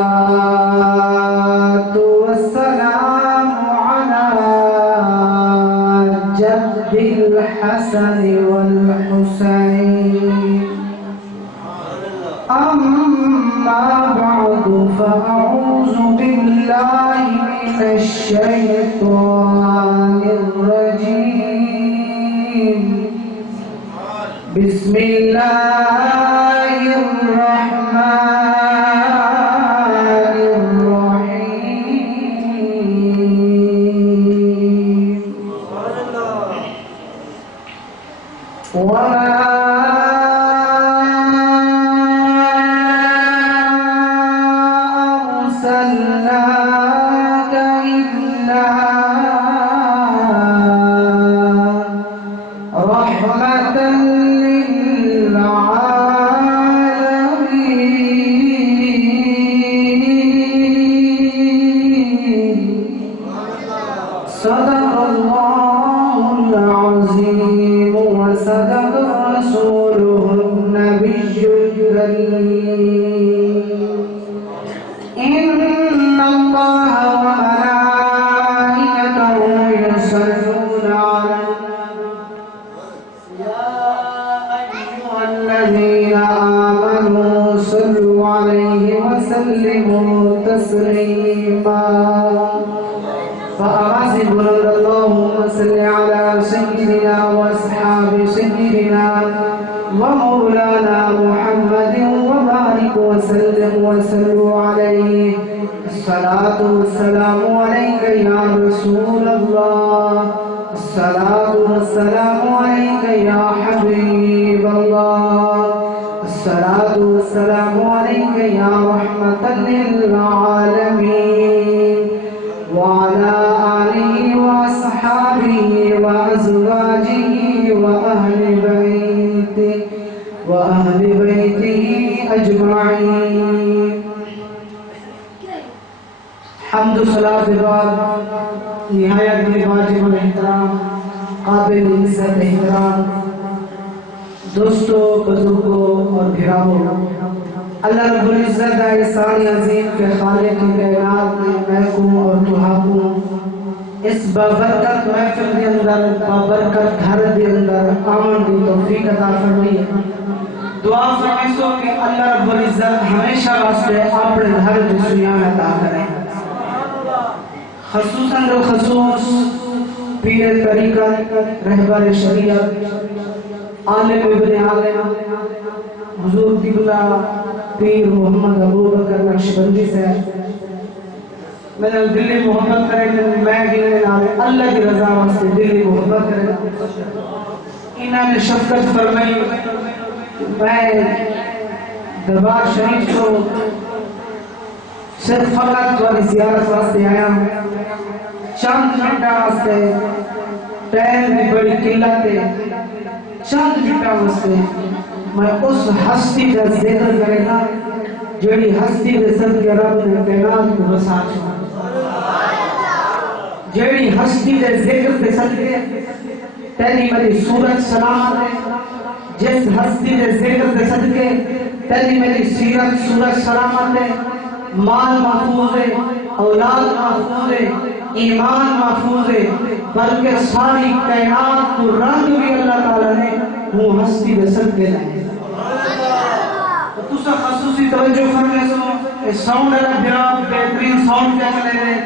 والصلاة والسلام على جد الحسن والحسين. أما بعد فأعوذ بالله من الشيطان الرجيم. بسم الله الرحمن الرحيم. وما أرسلناك إلا رحمة صدق الله العظيم وصدق رسوله النبي الكريم. إن الله وملائكته يصلون على يا أيها الذين آمنوا صلوا عليه وسلموا تسليما. فأعزب اللهم صل على سيدنا وأصحاب سيدنا ومولانا محمد وبارك وسلم وصلوا عليه. الصلاة والسلام عليك يا رسول الله. الصلاة والسلام عليك يا حبيب الله. الصلاة والسلام عليك يا رحمة للعالمين. وعلى آله وأصحابه وأزواجه وأهل بيته أجمعين. حمد و صلاۃ کے بعد نہایت واجب الاحترام قابل عزت احترام دوستوں، بزرگوں اور گھراؤں، اللہ رب العزت احسان عظیم کے خالق کائنات نے میں کو اور تمہاروں اس بابرکت محفل کے اندر بابرکت گھر کے اندر آمن کی توفیق عطا فرمائی. دعا فرمائشو کہ اللہ رب العزت ہمیشہ واسطے اپنے گھر کی سیاح عطا کرے. خصوصاً خصوص پیر طریقت، رہبر شریعت، عالم ابن عالم حضور قبلہ پیر محمد ابو بکر نقشبندی سے میں نے دلی محبت کرے، میں گلے نالے اللہ کی رضا واسطے دلی محبت کرے. انہوں نے شفقت فرمائی. میں دربار شریف کو صرف فقط والی زیارت واسطے آیا ہوں. چند منٹا واسطے ٹائم بھی بڑی قلت ہے. چند منٹا واسطے میں اس ہستی کا ذکر کرے گا جڑی ہستی کے صدقے رب نے کائنات کو بسا چھوڑا. جڑی ہستی کے ذکر کے صدقے تیری میری صورت سلامت ہے. جس ہستی کے ذکر کے صدقے تیری میری سیرت صورت سلامت ہے. مال محفوظ ہے، اولاد محفوظ ہے، ایمان محفوظ ہے، بلکہ ساری کائنات کو رنگ بھی اللہ تعالیٰ نے وہ ہستی کے صدقے لائے. تُسا خصوصی توجہ فرمائے سو ساؤنڈ اللہ بھیرا بہترین ساؤنڈ کیا چلے گئے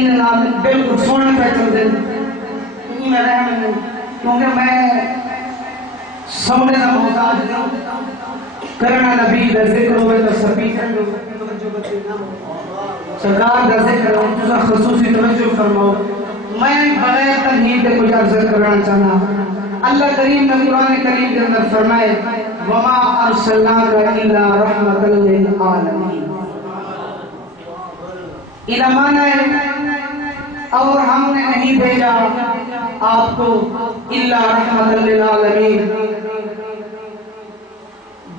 انہاں بالکل سونے پہ چل دیں انہاں رہنے میں کیونکہ میں سونے کا محتاج ہوں. کرنا نبی کا ذکر ہوئے تو سپیکر سرکار کا ذکر ہوں. تُسا خصوصی توجہ فرماؤ. میں بغیر تنہید کچھ عرض کرنا چاہنا. اللہ کریم نے قرآن کریم کے اندر فرمائے وَمَا أَرْسَلْنَاكَ إِلَّا رَحْمَةً لِلْعَالَمِينَ. یہ معنی ہے اور ہم نے نہیں بھیجا آپ کو الا رحمۃ للعالمین.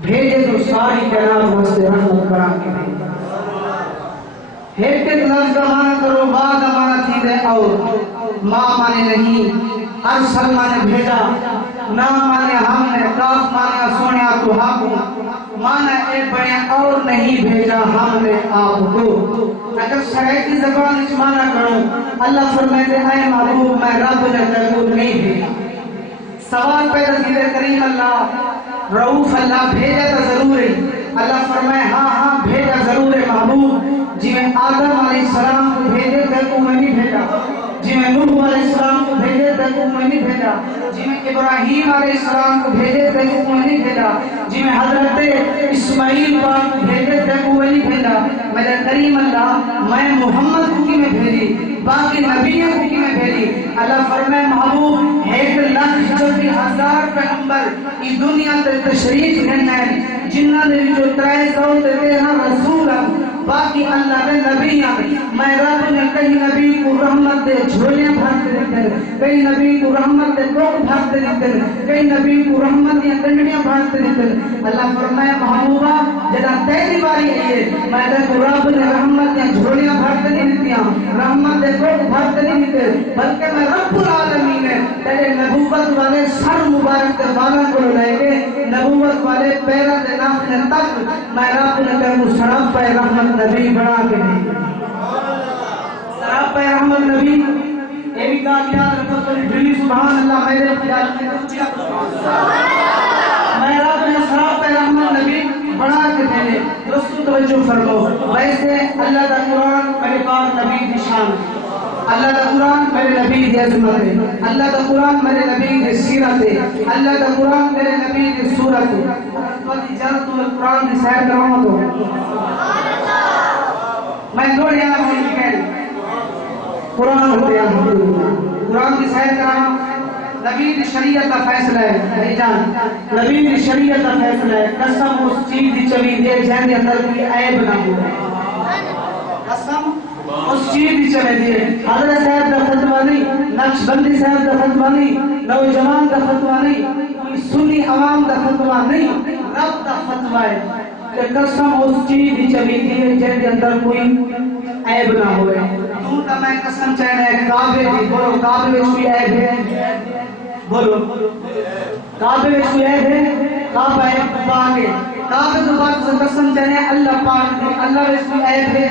بھیجے تو ساری کائنات واسطے رحمت کرا کے ایک لفظ کا معنی کرو بعد معنی تھی دے اور ماں معنی نہیں ارسل مانے بھیجا، نام مانے ہم نے، کاف مانے سونیا تو حق مانا اے بڑے اور نہیں بھیجا ہم نے آپ کو۔ اگر سرائیتی زبان اس مانا کروں، اللہ فرمائے اے محبوب میں رب نے تیرے نہیں بھیجا۔ سوال پیدا کیے کریم اللہ رؤوف اللہ بھیجا تو ضرور ہے۔ اللہ فرمائے ہاں ہاں بھیجا ضرور ہے محبوب، جی میں آدم علیہ السلام کو بھیجے تھے کو میں نہیں بھیجا، جی میں نوح علیہ السلام کو بھیجے تھے کو میں نہیں بھیجا، جی میں ابراہیم علیہ السلام کو بھیجے تھے کو میں نہیں بھیجا، جی میں حضرت اسماعیل پاک کو بھیجے تھے کو میں نہیں بھیجا۔ میرے کریم اللہ میں محمد کو کی میں بھیجی، باقی نبیوں کو کی میں بھیجی۔ اللہ فرمائے محبوب 1,40,000 پیغمبر اس دنیا تے تشریف لینا ہے، جنہاں نے جو 313 رسول باقی اللہ نے نبی میں رب نے کئی نبی کو رحمت دے جھولیاں بھرتے دیتے، کئی نبی کو رحمت دے کوک بھرتے دیتے، کئی نبی کو رحمت دیا کنڈیاں بھرتے دیتے۔ اللہ فرمائے محبوبہ جدا تیری باری ہے میں تے رب نے رحمت دیا جھولیاں بھرتے نہیں دیتیاں، رحمت دے کوک بھرتے نہیں دیتے، بلکہ میں رب العالمین ہے تیرے نبوت والے سر مبارک کے بالا کو لے کے نبوت والے پیرا دے ناخنے تک میں رب نے تیرے سراب پہ رحمت نبی بنا کے دی۔ سراب پہ رحمت نبی اے بھی کامیات رفت پر دلی سبحان اللہ میرے خیال میں میں رب نے سراب پہ رحمت نبی بنا کے دے۔ دوستو توجہ فرمو، ویسے اللہ دا قرآن میرے پاک نبی کی شان، اللہ دا قرآن میرے نبی کی عظمت ہے، اللہ دا قرآن میرے نبی کی سیرت ہے، اللہ دا قرآن میرے نبی کی صورت ہے۔ اجازت تو قرآن کی سیر کراؤں تو میں دوڑ یہاں ہوئی کہہ قرآن ہوتے ہیں، قرآن کی سیر کراؤں۔ نبی کی شریعت کا فیصلہ ہے جان، نبی کی شریعت کا فیصلہ ہے، قسم اس چیز کی چلی دے جہاں کے اندر کوئی عیب نہ ہو، قسم اس چیز کی چلے دیے۔ حضرت صاحب کا فتوہ نہیں، نقش بندی صاحب کا فتوہ نہیں، نوجوان کا فتوہ نہیں، کوئی سنی عوام کا فتوہ نہیں، رب کا فتوہ ہے کہ قسم اس چیز کی چلی دیے جہاں کے اندر کوئی عیب نہ ہوئے۔ تو کا میں قسم چاہنا ہے کعبے دی، بولو کعبے میں کوئی عیب ہے، بولو کعبے میں کوئی عیب ہے، کعبہ ہے پاک ہے، کعبے تو پاک سے قسم چاہنا ہے اللہ پاک ہے، اللہ میں کوئی عیب ہے،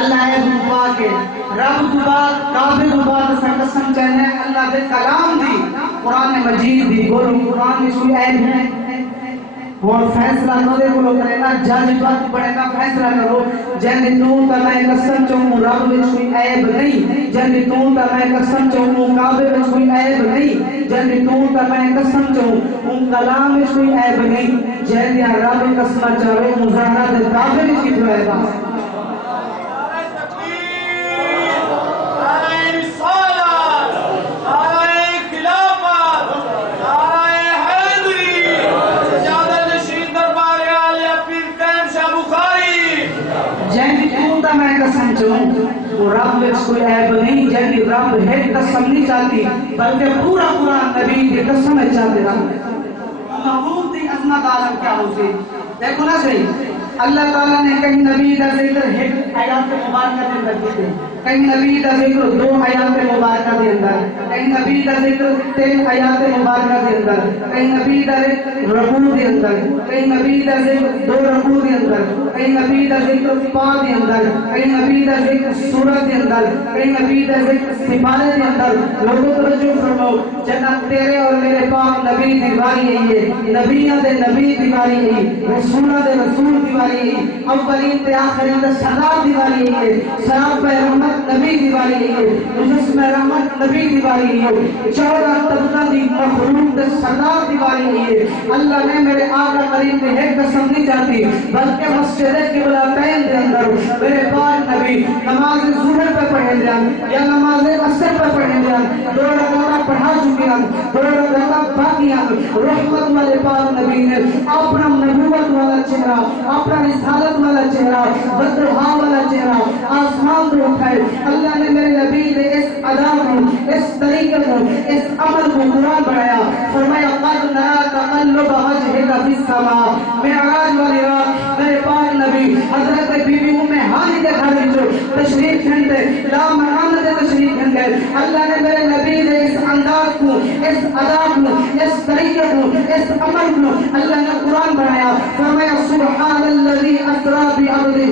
اللہ عیب پاک ہے، رب تو پاک کعبے تو پاک سے قسم چاہنا ہے اللہ دے کلام دی، قرآن مجید دی، بولو قرآن میں کوئی عیب ہے۔ اور فیصلہ نہ دے بولو کرے گا جج بات پڑے گا فیصلہ کرو جن تو تا میں قسم چاہوں رب میں کوئی عیب نہیں، جن تو تا میں قسم چاہوں کعبے میں کوئی عیب نہیں، جن تو تا میں قسم چاہوں ان کلام میں کوئی عیب نہیں، جن یا رب قسم چاہو مظاہرہ دے کعبے میں کی عیب ہے۔ رب میں کوئی عیب نہیں، جنہی رب ہے قسم نہیں چاہتی بلکہ پورا پورا نبی کی قسم ہے چاہتے رب محبوب دی عظمت عالم کیا ہوتی۔ دیکھو نا صحیح اللہ تعالیٰ نے کہیں نبی دا ذکر ایک آیات مبارکہ دے اندر کیتے، کہیں نبی دا ذکر 2 آیات مبارکہ دے اندر، کہیں نبی دا ذکر 3 آیات مبارکہ دے اندر، کہیں نبی دا ذکر رکوع دے اندر، کہیں نبی دا ذکر 2 رکوع دے اندر، کہیں نبی دا ذکر پا دے اندر، کہیں نبی دا ذکر سورت دے اندر، کہیں نبی دا ذکر سپارے دے اندر۔ لوگوں توجہ فرماؤ جنت تیرے اور میرے پاک نبی دی باری ہے، نبیوں دے نبی دی باری ہے، رسولوں دے رسول دی باری ہے، اولین تے آخرین تے سردار دی باری ہے، سلام پہ رحمت نبی دی باری ہے، مجسم رحمت نبی دی باری ہے، 14 طبقہ دی مخلوق تے سردار دی باری ہے۔ اللہ نے میرے آقا کریم نے ایک قسم نہیں چاہتی بلکہ مسجد قبلتین دے اندر میرے پاک نبی نماز ظہر پہ پڑھے جان یا نماز عصر پہ پڑھے جان 2 رکعت پڑھا چکے ہیں، 2 رکعت باقی ہیں، رحمت والے پاک نبی نے اپنا نبوت والا چہرہ، اپنا رسالت والا چہرہ، بدرہا والا چہرہ آسمان پر اٹھائے۔ اللہ نے میرے نبی نے اس ادا کو، اس طریقے کو، اس عمل کو قرآن بڑھایا، فرمایا قد نرى تقلب وجهك في السماء۔ معراج والی رات میرے پاک نبی حضرت بی بی ام ہانی کے گھر میں تشریف کھنڈے لا محمد تشریف کھنڈے۔ اللہ نے میرے نبی نے اس انداز کو، اس ادا کو، اس طریقے کو، اس عمل کو اللہ نے قرآن بنایا. فرمایا سبحان الذی اسری بعبدہ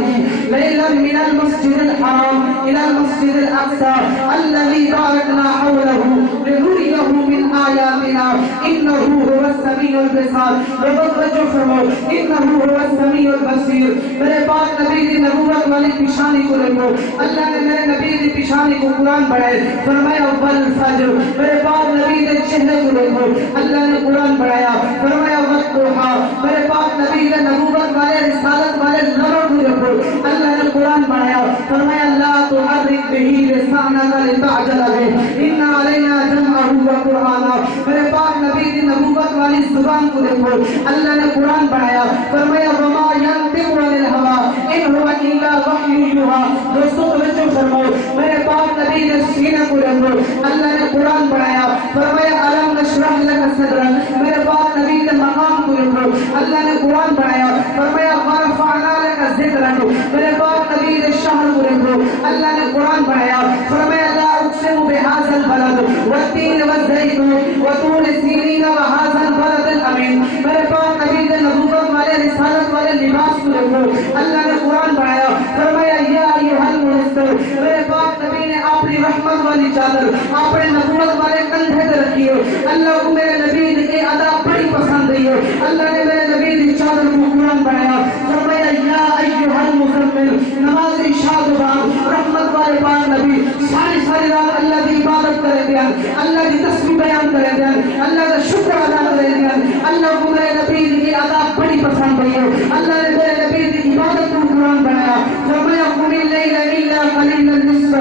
لیلا من المسجد الحرام الى المسجد الاقصى الذي باركنا حوله لنريه من آياتنا انه هو السميع البصير. توجہ فرماؤ، انه هو السميع البصير. میرے پاک نبی کی نبوت والی پیشانی کو دیکھو، اللہ نے میرے نبی کی پیشانی کو قرآن بڑھائے. فرمایا والفجر. میرے پاک نبی کے چہرے کو دیکھو، اللہ نے قرآن بڑھایا. فرمایا والضحیٰ. میرے پاک نبی کے نبوت والے رسالت والے لبوں کو دیکھو، اللہ نے قرآن بڑھایا. فرمایا لا تحرک به لسانک لتعجل به ان علینا جمعہ وقرآنہ. میرے پاک نبی کی نبوت والی زبان کو دیکھو، اللہ نے قرآن بڑھایا. فرمایا وما ينطق عن الهوى ان هو الا وحی یوحی. دوستو توجہ فرماؤ، میرے پاک نبی کے سینے کو دیکھو، اللہ نے قرآن بڑھایا. فرمایا الم نشرح لک صدرک. میرے پاک نبی کے مقام کو دیکھو، اللہ نے قرآن بڑھایا. فرمایا ورفعنا لک ذکرک. میرے پاک نبی کے شہر کو دیکھو، اللہ نے قرآن بڑھایا. فرمایا لا اقسم بهذا البلد والتین والزیتون وطور سینین وهذا البلد الامین. میرے پاک نبی کے نبوت والے رسالت والے لباس کو دیکھو، اللہ نے قرآن بڑھایا. فرمایا یا ایھا المدثر. میرے پاک نبی نے اپنی رحمت والی چادر اپنے نبوت والے کندھے پہ رکھی ہے. اللہ کو میرے نبی کی ادا بڑی پسند ہے. اللہ نے میرے نبی کی چادر کو قرآن بڑھایا. فرمایا یا ایھا المزمل. نماز عشاء کے بعد رحمت والے پاک نبی ساری رات اللہ کی عبادت کرے دیا، اللہ کی تسبیح بیان کرے دیا، اللہ کا شکر ادا کرے دیا. اللہ کو میرے نبی کی ادا بڑی پسند ہے. اللہ نے میرے نبی کی عبادت کو قرآن بنایا. فرمایا قم اللیل الا قلیلا نصفہ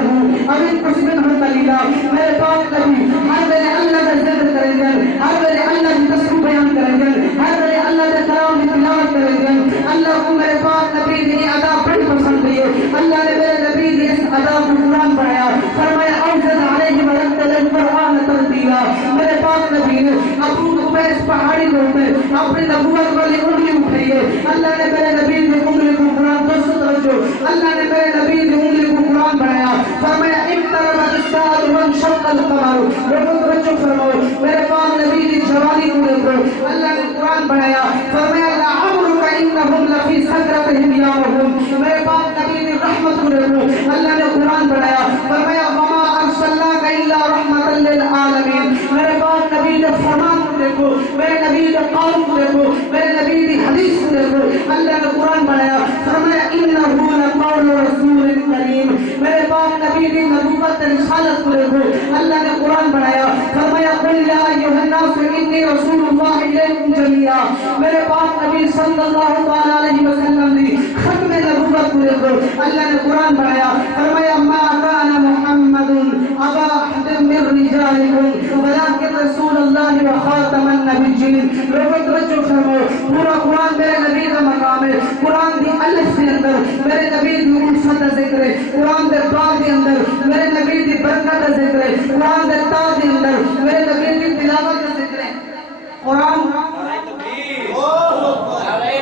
او انقص منہ قلیلا. میرے پاک نبی ہر ویلے اللہ کا ذکر کرے دیا، ہر ویلے اللہ کی تسبیح بیان کرے دیا، ہر ویلے اللہ کے کلام کی تلاوت کرے دیا. اللہ کو میرے پاک نبی کی ادا بڑی پسند ہے. اللہ نے میرے نبی کی اس ادا کو قرآن بنایا. فرمایا اوزن علیہ ورتل القرآن ترتیلا. میرے پاک نبی نے ابو قبیس پہاڑی کو پہ اپنی نبوت والی انگلی اٹھائی ہے. اللہ نے میرے نبی کی انگلی کو قرآن اللہ نے میرے نبی کی انگلی کو قرآن بنایا. فرمایا اقتربت الساعة وانشق القمر. لوگوں توجہ فرماؤ، میرے پاک نبی کی جوانی کو دیکھو، اللہ نے قرآن بنایا. فرمایا لعمرک انہم لفی سکرتہم یعمہون. میرے پاک نبی کی رحمت کو دیکھو، اللہ نے قرآن بنایا. فرمایا وما ارسلناک الا رحمتا للعالمین. میرے پاک نبی کے فرمان کو دیکھو، میرے نبی کے قول کو دیکھو، میرے نبی کی حدیث کو دیکھو، اللہ نے قرآن بنایا. فرمایا انہ لقول رسول کریم. میرے پاک نبی کی نبوت رسالت کو دیکھو، اللہ نے قرآن بنایا. فرمایا قل یا ایھا الناس انی رسول اللہ الیکم جمیعا. میرے پاک نبی صلی اللہ تعالی علیہ وسلم نے ختم نبوت کو دیکھو، اللہ نے قرآن بنایا. فرمایا ما کان محمد ابا احد من رجالکم ولکن رسول اللہ وخاتم النبیین. لوگوں توجہ فرماؤ، پورا قرآن میرے نبی کا مقام ہے. قرآن دی الف کے اندر میرے نبی کی الفت کا ذکر ہے. قرآن دے با کے اندر میرے نبی کی برکت کا ذکر ہے. قرآن دے تا کے اندر میرے نبی کی تلاوت کا ذکر ہے. قرآن نعرہ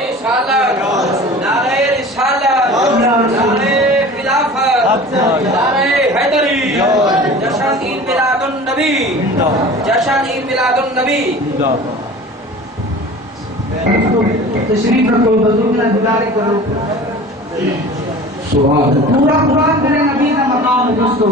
رسالت، نعرہ رسالت، نعرہ خلافت، نعرہ حیدری، جشن عید میلاد النبی، جشن عید میلاد النبی. تشریف رکھو، بزرگ نے گزارش کرو. پورا قرآن میرے نبی کا مقام ہے دوستو.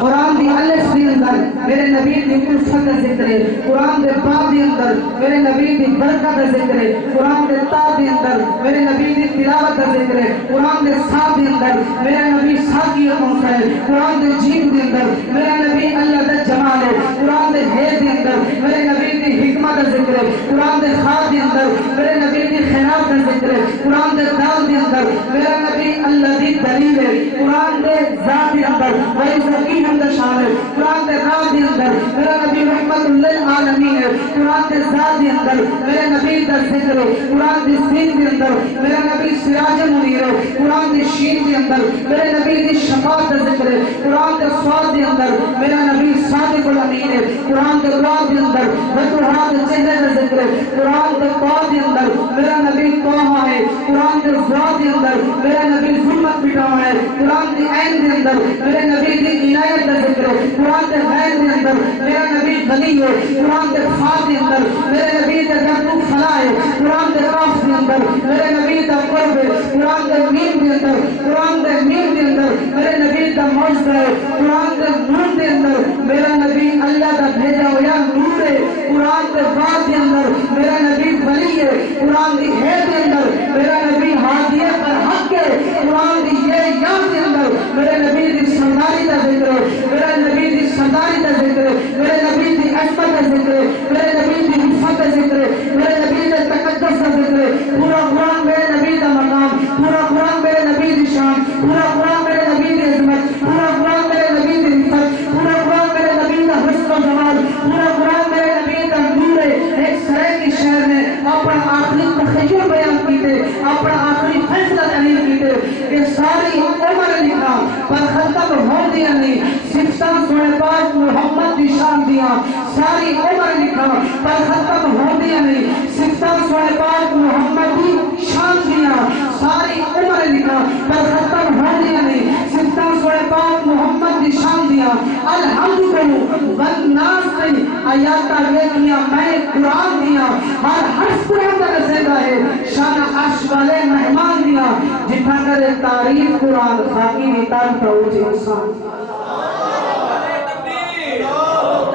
قرآن دی الف کے اندر میرے نبی کی الفت کا ذکر ہے. قرآن دے با کے اندر میرے نبی کی برکت کا ذکر ہے. قرآن دے تا کے اندر میرے نبی کی تلاوت کا ذکر ہے. قرآن دے سا کے اندر میرے نبی ساکی پہنچا ہے. قرآن دے جیم کے اندر میرے نبی اللہ کا جمال ہے. قرآن دے ہے کے اندر میرے نبی کی حکمت کا ذکر ہے. قرآن دے خا کے اندر میرے نبی کی خیرات کا ذکر ہے. قرآن دے دال کے اندر میرا نبی اللہ دی دلیل ہے. قرآن دے ذات کے اندر بڑی ذکی حمد شان ہے. قرآن دے راز کے اندر میرا نبی رحمت للعالمین ہے. قرآن دے ذات کے اندر میرے نبی کا ذکر ہے. قرآن دے سین کے اندر میرا نبی سراج منیر ہے. قرآن دے شین کے اندر میرے نبی کی شفاعت کا ذکر ہے. قرآن دے صاد کے اندر میرا نبی صادق الامین ہے. قرآن دے قرآن کے اندر فتوحات چہرے کا ذکر ہے. قرآن دے قرآن کے اندر میرا نبی توحہ ہے قرآن دے ذات دے اندر میرا نبی ظلمت مٹاؤ ہے قرآن دی عین دے اندر میرے نبی دی عنایت دا ذکر ہے قرآن دے غیر دے اندر میرا نبی غنی ہے قرآن دے فاض دے اندر میرے نبی دے جنتو فلاح ہے قرآن دے قاف دے اندر میرے نبی دا قرب ہے قرآن دے میم دے اندر قرآن دے میم دے اندر میرے نبی دا موجزہ ہے قرآن دے نور دے اندر میرا نبی اللہ دا بھیجا ہوا نور ہے قرآن دے بعد دے اندر میرا نبی ولی ہے قرآن دی ہے دے اندر میرا نبی ہادیہ پر حق ہے قرآن دی یہ یاد دے اندر میرے نبی دی سرداری دا ذکر ہے میرا نبی دی سرداری دا ذکر ہے میرے نبی دی عصمت دا ذکر ہے میرے نبی دی حفظ دا ذکر ہے میرے نبی دی تقدس دا ذکر ہے پورا قرآن میرے نبی دا مقام پورا قرآن میرے نبی دی شان پورا قرآن میرے نبی دی عظمت پورا قرآن میرے نبی دی حفظ پورا قرآن میرے نبی دا حسن و جمال پورا قرآن میرے نبی دا نور ہے ایک سرے کی شہر نے اپنا آخری تخیل بیان کیتے اپنا آخری فیصلہ تعلیم کیتے کہ ساری عمر لکھا پر ختم ہو دیا نہیں صفتاں سونے پاک محمد دی شان دیا ساری عمر لکھا پر ختم ہو دیا نہیں صفتاں سونے پاک محمد دی شان دیا ساری عمر لکھا پر ختم ہو دیا نہیں صفتاں سونے پاک محمد دی شان دیا الحمد کرو والناس سے آیاتہ لیکیا میں قرآن دیا ہر حرف قرآن کا رسیدہ ہے شان عرش والے مہمان دیا جتنا کرے تعریف قرآن خاکی نیتان کا اوچے انسان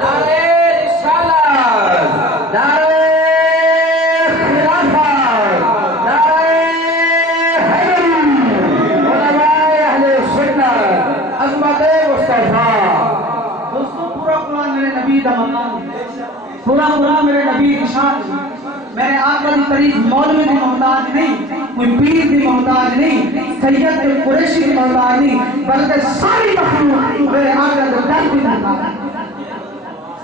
نعرہ رسالت نعرہ خلافت نعرہ حیدری علماء اہل سنت عظمت مصطفیٰ دوستو پورا قرآن میرے نبی دا مقام پورا قرآن میرے نبی کی شان میرے آقا دی طریق مولوی دی محتاج نہیں کوئی پیر دی محتاج نہیں سید دی قریشی دی محتاج نہیں بلکہ ساری مخلوق میرے آقا دی در دی محتاج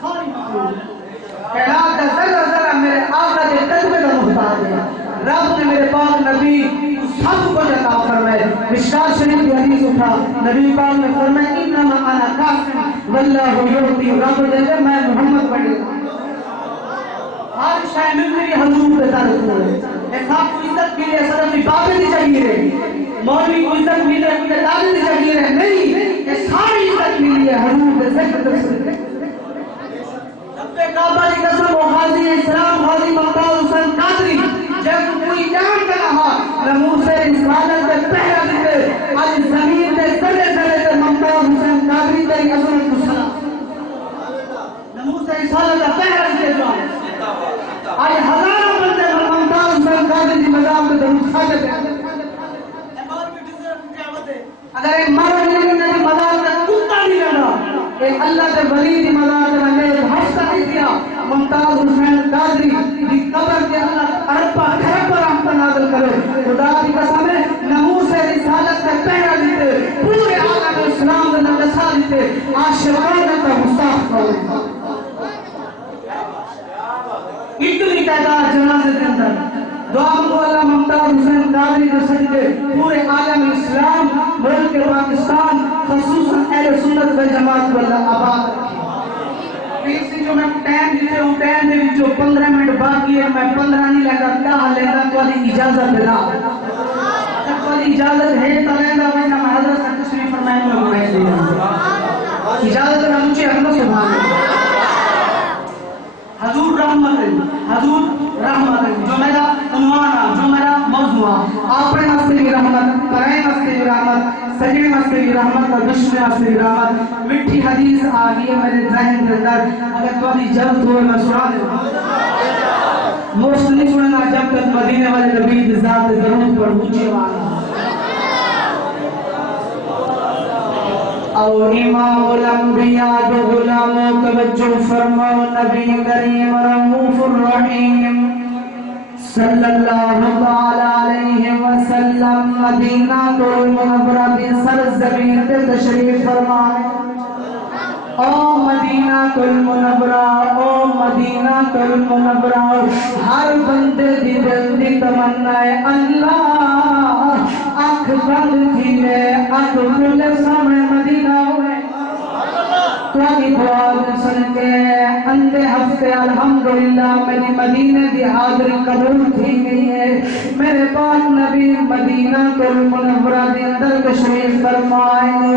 ساری مخلوق اعلان دا ذرہ ذرہ میرے آقا دی تجبے دا محتاج ہے رب نے میرے پاک نبی سب کو عطا فرمائے مشکات شریف کی حدیث اٹھا نبی پاک نے فرمایا انما انا کافر واللہ یعطی رب دے میں محمد پڑھے ہر شاہ ممبری حضور پہ دارت ہوئے ایک آپ کو عزت کے لیے صرف بابے دی چاہیے رہے مولوی کو عزت ملے اپنے دادے دی چاہیے رہے نہیں یہ ساری عزت ملی ہے حضور پہ ذکر تفسیر رب کعبہ دی قسم و غازی اسلام غازی مقبول حسین قادری جب کوئی جان کا رہا نمور سے رسالت سے پہرا دیتے آج زمین سے سرے سرے سے مقبول حسین قادری تیری عظمت کو سلام نمور سے رسالت سے پہرا دیتے آج ہزاروں بندے ممتاز حسین قادری کی مقام میں درود خاطر ہیں اگر ایک مرد لیکن نبی مدار کا کتا نہیں لڑا ایک اللہ کے ولی دی مدار کا میں ایک ہفتہ نہیں دیا ممتاز حسین قادری دی قبر کے اللہ ارپا کھرپا رحمتہ نازل کرے خدا دی قسم ہے نمور سے رسالت کا پہرا دیتے پورے عالم اسلام کا نقصہ دیتے عاشقان کا مصاف کرے اتنی تعداد جنازے کے اندر دعا کو اللہ ممتاز حسین قادری کے سجدے پورے عالم اسلام ملک پاکستان خصوصاً اہل سنت و جماعت کو اللہ آباد رکھے اسی جو میں ٹائم دیتے ہوں ٹائم دے جو 15 منٹ باقی ہے میں 15 نہیں لگا کہا لینا تو علی اجازت دلا جب علی اجازت ہے تو لینا وینا میں حضرت سے تشریف فرمائے میں بنائے دیا اجازت ہے مجھے اپنا سبحان حضور رحمت ہے حضور رحمت ہے جو میرا عنوان جو میرا موضوع اپنے واسطے کی رحمت پرائے واسطے کی رحمت سجنے واسطے کی رحمت اور دشمنے واسطے کی رحمت مٹھی حدیث آگئی ہے میرے ذہن کے اندر اگر تو ابھی جلد ہوئے میں سنا دوں موسٹ نہیں سننا جب تک مدینے والے نبی کی ذات ضرور پر اونچے والا او امام الانبیاء دو غلاموں توجہ فرماؤ نبی کریم رؤوف الرحیم صلی اللہ تعالی علیہ وسلم مدینہ المنورہ کی سرزمین پہ تشریف فرمائے او مدینہ المنورہ او مدینہ المنورہ ہر بندے دی دل دی تمنا ہے اللہ آنکھ بند تھی میں آنکھ کھلے سامنے مدینہ ہوئے تمہاری دعا سن کے اندے ہفتے الحمدللہ میری مدینے دی حاضری قبول تھی گئی ہے مدینہ المنورہ دے اندر تشریف فرمائے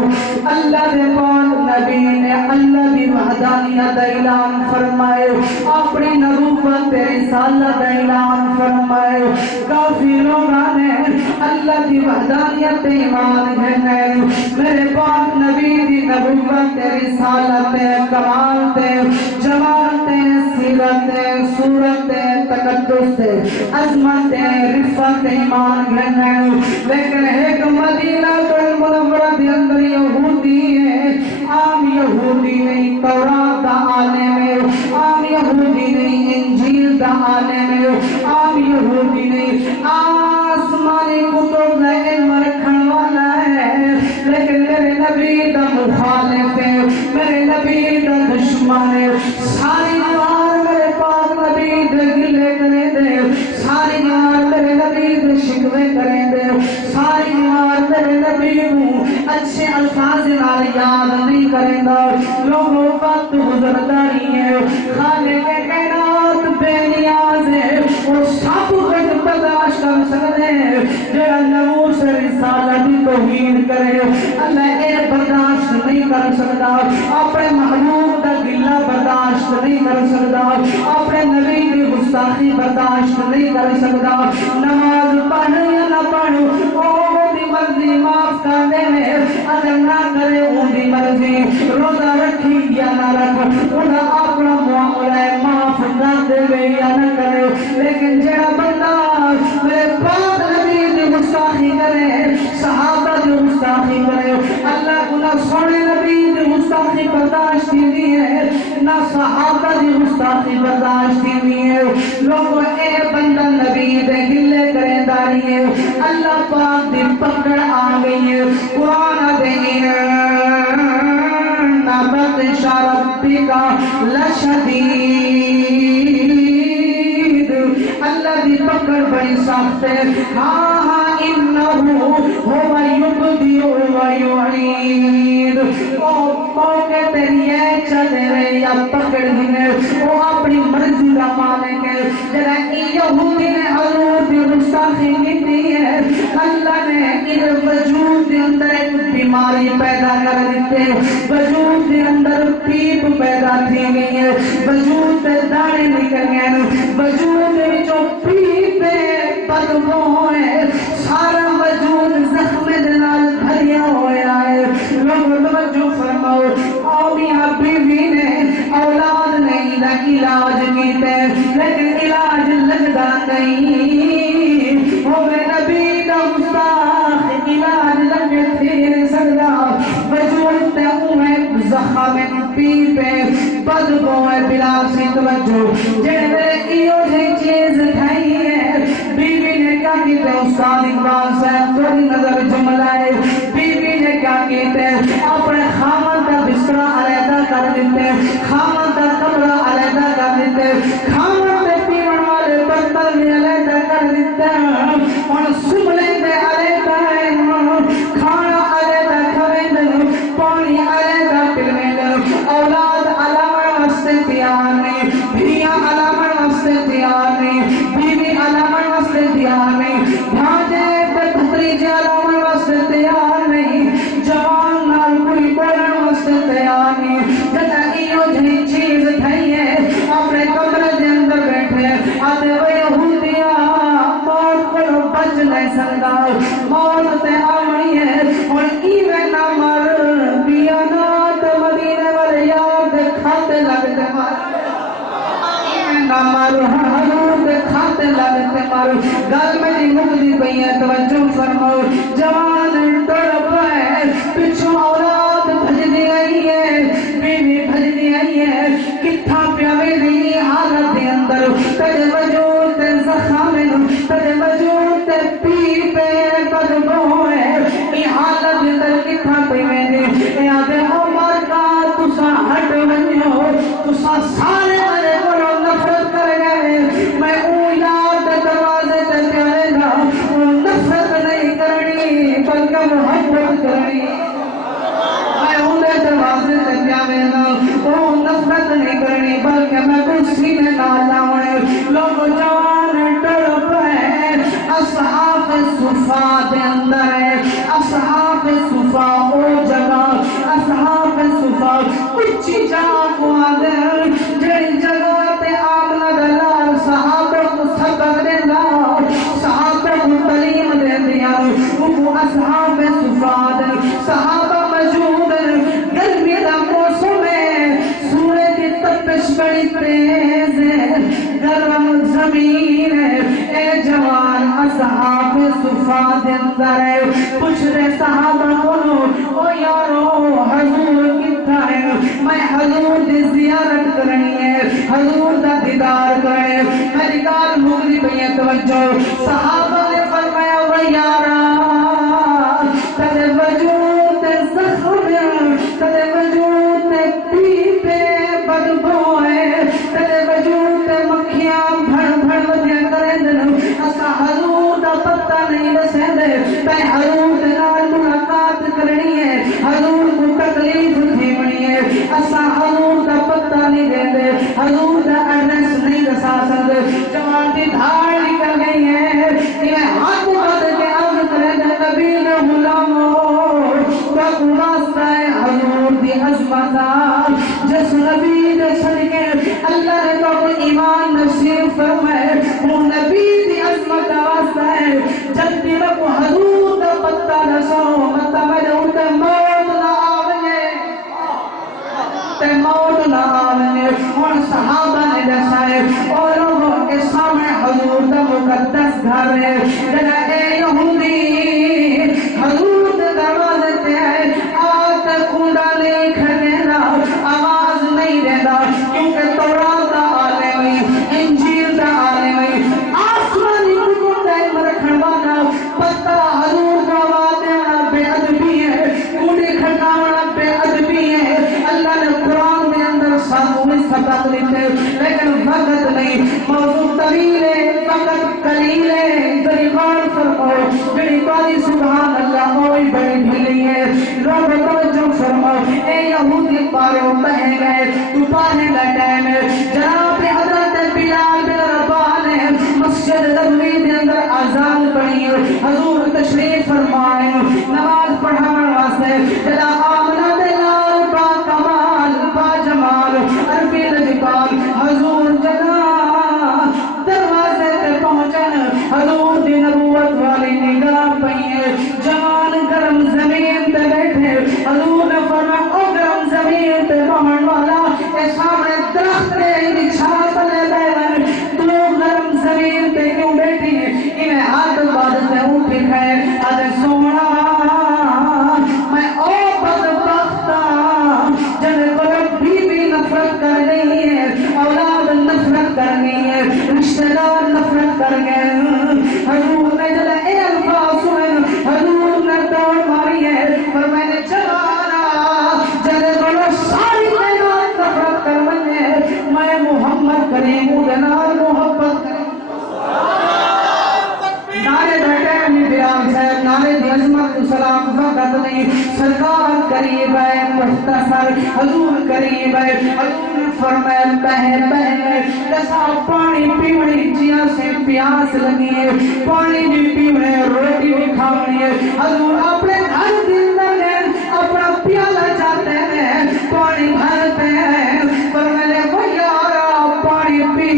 اللہ دے پاک نبی نے اللہ دی وحدانیت کا اعلان فرمائے اپنی نبوت رسالت کا اعلان فرمائے کافی لوگوں نے اللہ دی وحدانیت ایمان ہے میرے پاک نبی دی نبوت رسالت کمال تے جمال تے سیرت صورت تقدس عظمت رفعت ایمان ہے لیکن ایک مدینہ المنورہ دے اندر یہودی ہے عام یہودی نہیں تورات دا عالم ہے عام یہودی نہیں انجیل دا عالم ہے عام یہودی نہیں آسمانی کتب دا علم رکھن والا ہے لیکن میرے نبی دا مخالف ہے میرے نبی دا دشمن ہے ساری نوار میرے پاک نبی دے گلے کرے دے ساری نوار میرے نبی دے شکوے کرے دے ساری نوار میرے نبی کو اچھے الفاظ نال یاد نہیں کرے گا لوگوں وقت گزرتا نہیں ہے خالق کائنات بے نیاز ہے وہ سب کچھ برداشت کر سکتے ہیں جڑا ناموس رسالت کی توہین کرے اللہ اے برداشت نہیں کر سکتا اپنے محبوب دا گلہ برداشت نہیں کر سکتا اپنے نبی کی گستاخی برداشت نہیں کر سکتا نماز پڑھ یا نہ پڑھ وہ دی مرضی معاف کر دے اگر نہ کرے ان دی مرضی روزہ رکھی یا نہ رکھ انہاں اپنا معاملہ معاف کر دے یا نہ کرے لیکن جڑا بندہ میرے پاک نبی دی گستاخی کرے صحابہ دی گستاخی کرے اللہ کو نہ سونے نبی دی گستاخی برداشت نہیں ہے نہ صحابہ دی گستاخی برداشت نہیں ہے لوگوں اے بندہ نبی دے گلے کرے داری ہے اللہ پاک دی پکڑ آ گئی ہے قرآن دے بطش ربک لشدید اللہ دی پکڑ بڑی سخت ہے ہاں ہاں انہو ہوا یبدی و یعید او موقع تیری ہے چلے رہے یا پکڑ ہنے وہ اپنی مرضی کا مالک ہے جرہ یہودی نے حضور دی گستاخی کی ہے اللہ نے ان وجود کے اندر ایک بیماری پیدا کر دیتے وجود کے اندر پیپ پیدا تھی گئی ہے وجود کے دانے نکل گئے وجود جو پیپ بدبو ہے سارا وجود زخم دلال بھریا ہویا ہے لوگ توجہ فرماؤ او میاں بیوی نے اولاد نہیں دا علاج کیتے لیکن علاج لگدا نہیں ہوے نبی دا مستاق علاج لگے تھے سکدا وجود تے اوہ زخم پیپے بدبو ہے بلا سی توجہ جڑے ایو جی چیز کھائی ہے بیوی نے کیا کیتے استاد اقبال صاحب تھوڑی نظر جملہ ہے بیوی نے کیا کیتے اپنے خامن کا بسترا علیحدہ کر دیتے خامن کا کمرہ علیحدہ کر دیتے خامن کے پیون والے برتن بھی علیحدہ کر دیتے اور سملے دے علیحدہ ہے کھانا علیحدہ کھوے دے پانی علیحدہ پلنے دے اولاد علامہ واسطے تیار نہیں بھیاں علامہ واسطے تیار نہیں بیوی علامہ واسطے تیار نہیں بھانجے تے بھتریجے علامہ واسطے تیار نہیں جوان نال کوئی بولن واسطے تیار نہیں جتا ایو جی چیز تھئی ہے اپنے کمرے دے اندر بیٹھے آتے وہ یہودیاں موت کو بچ نہیں سکتا موت تے آنی ہے اور ایویں نہ مر بیانات مدینے والے یار دے کھاتے لگتے مر ایویں نہ مر حضور دے کھاتے لگتے مر گل میں دی مقدی پئی ہے توجہ فرماؤ جوان تڑپ ہے پچھو اولاد بھج دی آئی ہے بیوی بھج دی آئی ہے کتھا پیاوے دی حالت دے اندر تجھے وجود تے زخامن تجھے وجود تے پیپے بدبو ہے ای حالت دے اندر کتھا پئی میں دے یاد عمر کا تسا ہٹ ونجو تسا سارے والے کو نفرت کر گئے میں اون یاد دروازے تے پیارے گا نفرت نہیں کرنی بلکہ محبت کرنی میں اون دروازے تے پیارے گا وہ نفرت نہیں کرنی بلکہ میں کسی میں نہ لاؤں لوگ جوان تڑپ ہے اصحاب صفا دے اندر ہے اصحاب صفا او جگہ اصحاب صفا کچھ جگہ کو آدھر جڑی جگہ تے آمنہ دلال صحابہ کو سبق دے دا صحابہ کو تعلیم دے دیا وہ اصحاب صفا دے صحابہ موجود گرمی دا موسم ہے سورج کی تپش بڑی تیز ہے گرم زمین ہے اے جوان اصحاب صفا دے اندر ہے پوچھ دے صحابہ او یارو حضور کتھا ہے میں حضور دی زیارت کرنی ہے حضور دا دیدار کرے میری گال مغلی بھئی توجہ صحابہ نے فرمایا وہ یارا تیرے وجود زخم تیرے وجود پیپے بدبو ہے تیرے وجود مکھیاں بھڑ بھڑ ودیا کریں دن اسا حضور دا پتہ نہیں دسے دے تے حضور دے نال ملاقات کرنی ہے حضور کو تکلیف تھی بنی ہے اسا حضور دا پتہ نہیں دے دے حضور دا ایڈریس نہیں دسا سکتے جوان دی دھاڑ نکل گئی ہے یہ ہاتھ بد کے عرض کرے دے نبی نے غلامو تک واسطہ ہے حضور دی عظمت جس نبی دے صدقے اللہ نے تو ایمان نصیب فرمائے وہ نبی دی عظمت واسطہ ہے جب بھی رب حضور دا پتہ نسو مطمئن ہوتے موت نہ آوے تے موت نہ آوے اور صحابہ نے دسائے اور لوگوں کے سامنے حضور دا مقدس گھر ہے جنہ اے یہودی حضور دے دروازے تے ہے آتا کھونڈا نہیں کھڑینا آواز نہیں دینا کیونکہ تورات دا آلے ہوئی انجیل دا آلے ہوئی آسمانی حکم دا علم رکھن والا پتہ حضور کا آواز دینا بے ادبی ہے کونڈی کھڑکاونا بے ادبی ہے اللہ نے قرآن دے اندر ساتھ میں سبق لکھے لیکن وقت نہیں موضوع طویل ہے وقت قلیل ہے غریبان فرماؤ جڑی قالی سبحان اللہ ہوئی بڑی بھلی ہے لوگ توجہ فرماؤ اے یہودی پاروں بہے گئے تو پانے کا ٹائم ہے جناب حضرت بلال بن رباح نے مسجد نبوی دے اندر اذان پڑھی حضور تشریف فرمائے نماز پڑھانے واسطے جناب آمنہ دے لال با کمال با جمال عربی لجبال حضور جناب دروازے تے پہنچن حضور دی نبوت والی نگاہ پئیے جوان گرم زمین تے بیٹھے حضور نے فرمایا او گرم زمین تے بہن والا اے سامنے درخت تے چھاپ لے بیٹھے تو گرم زمین تے کیوں بیٹھی انہیں ہاتھ بعد سے اٹھ گئے ارے سونا میں او بدبخت جن کو بیوی نفرت کر گئی ہے اولاد نفرت کر گئی ہے رشتہ دار نفرت کر گئے حضور نے جب اے الفاظ سن حضور نے دوڑ ماری ہے پر میں نے چلانا جب بڑا ساری کائنات نفرت کر بنے میں محمد کریم دنال محبت کریم نارے بیٹے میں بیان ہے نارے دی عظمت سلام فقط نہیں سرکار قریب ہے مختصر حضور قریب ہے حضور نے فرمایا بہن جیسا پانی پیوڑی جیا سے پیاس لگی ہے پانی بھی پیوڑے روٹی بھی کھاونی ہے حضور اپنے گھر دن میں اپنا پیالہ جاتے ہیں پانی بھرتے ہیں فرمایا وہ یارا پانی پی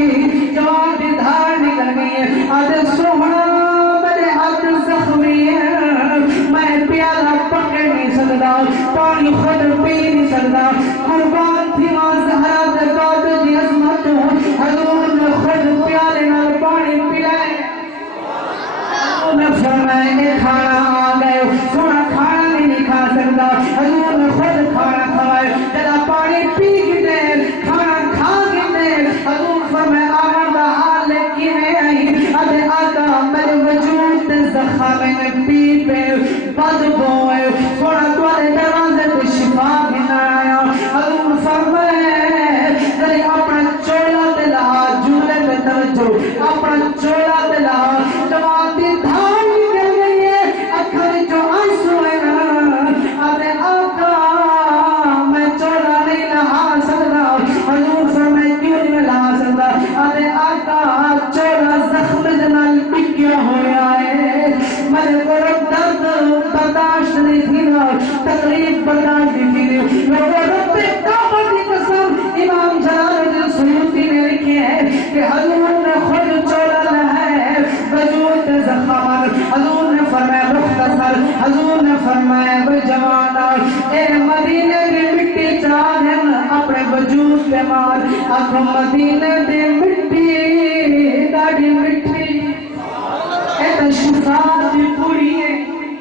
جوان دی دھار نکل گئی ہے آدھے سوہنا زخمی ہے میں پیالہ پکڑ نہیں سکتا پانی خود پی نہیں سکتا قربان تھی ماں زہرا دے قادر دی عظمت حضور نے خود پیالے نال پانی پلائے حضور نے فرمایا کھانا آ گئے سونا کھانا نہیں کھا سکتا حضور نے خود کھانا کھوائے جلا پانی پی گئے کھانا کھا گئے حضور فرمایا آمن دا حال کی ہے ادھے آقا میرے وجود زخم میں پی پہ بد بوئے سونا توارے دروازے تے شفا گھنا آیا حضور فرمائے جلی اپنا چولا تے لہا جھولے تے توجہ اپنا چولا تے لہا جوان دی دھار نکل گئی ہے اکھر جو آنسو ہے ادھے آقا میں چولا نہیں لہا سکتا حضور فرمائے کیوں نہیں لہا سکتا ادھے آقا چولا زخم جنال پکیا ہویا ہے میں زخمان حضور نے فرمایا مختصر حضور نے فرمایا جوان اے مدینے دی مٹی چاہن اپنے وجود پہ مار آخو مدینے دی مٹی داڑی مٹی اے تو شفا دی پوری ہے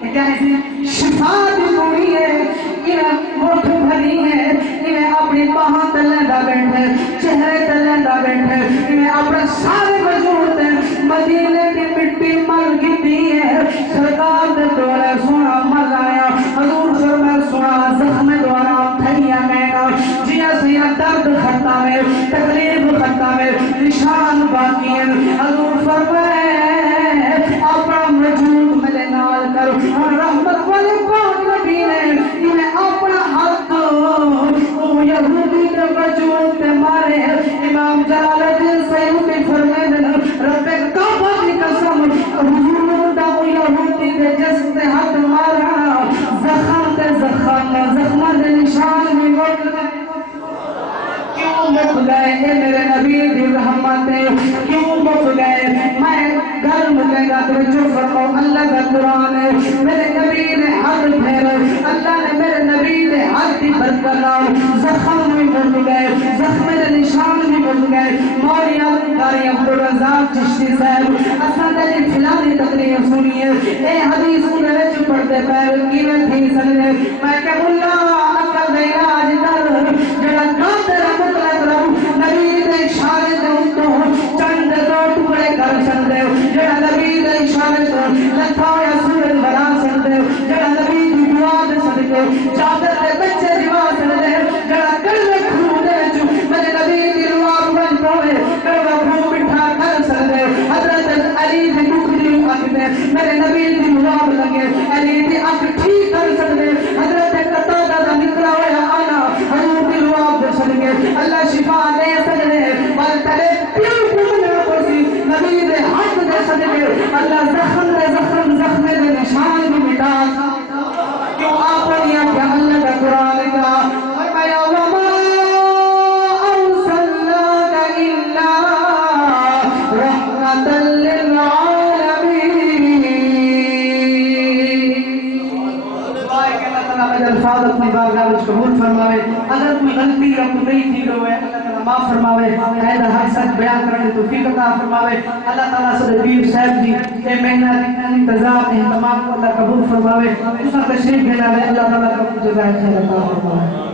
کیا ہے شفا دی پوری ہے انہیں مٹھ بھری ہے انہیں اپنی باہاں تلندہ بیٹھے چہرے تلندہ بیٹھے انہیں اپنے سارے وجود مدینے کی مٹی مل گئی ہے سرکار دے دورے سونا مل آیا حضور فرمائے سونا زخم دوارا تھیا مینا جیا سیا درد خطا میں تکلیف خطا میں نشان باقی ہیں حضور فرمائے اپنا وجود ملے نال کرو رحمت والے پاک نبی نے انہیں اپنا حق یہودی کے وجود تے مارے امام جلال الدین سیوطی فرمائے رب کعبہ کی قسم حضور دا یہودی کے جسم تے ہاتھ مارا زخم تے زخم دے نشان بھی مٹ گئے کیوں مٹ گئے اے میرے نبی دی رحمتیں کیوں مٹ گئے میں گھر ملے گا تو جو فرماؤ اللہ کا قرآن ہے میرے نبی نے حق پھیر اللہ نے میرے نبی نے حق کی برکت زخم بھی مٹ گئے زخم دے نشان بھی مٹ گئے مولیہ قاری عبدالرزاق چشتی صاحب اسد علی فلانی تقریر سنیے اے حدیث انہیں جو پڑھتے پیر قیمت تھی سننے میں کہ اللہ اکل دے آج در جڑا قاتل مطلق رہو نبی دے اشارے دے تو چند دو ٹکڑے کر سکتے جڑا نبی دے اشارے تو لکھا یا سورج بنا سکتے جڑا نبی دی دعا دے سکتے چادر دے بچے دیوا سکتے جڑا کلمہ کھو دے جو میرے نبی دی دعا بن پوے کلمہ کھو بٹھا کر سکتے حضرت علی دی دکھ دی آکتے میرے نبی دی دعا لگے علی دی آنکھ ٹھیک کر سکتے حضرت قطادہ دا نکلا ہوا آنا حضور دی دعا دے سکتے اللہ شفا دے سکتے بل تلے پیو پونے پوسی نبی دے حق دے سکتے اللہ زخم دے نشان بھی مٹا کیوں آپ نے کیا اللہ کا قرآن کا فرمایا وما ارسلناک الا رحمۃ للعالمین دعائے کہ اللہ تعالیٰ مجھے الفاظ اپنی بارگاہ میں قبول فرمائے اگر کوئی غلطی یا کوئی نہیں تھی ہوئے اللہ تعالیٰ معاف فرماوے قاعدہ ہر سچ بیان کرنے کی توفیق عطا فرماوے اللہ تعالیٰ سے حبیب صاحب جی اے محنت انتظام اہتمام کو اللہ قبول فرماوے اس کا تشریف بھیجا ہے اللہ تعالیٰ کو جزائے خیر عطا فرماوے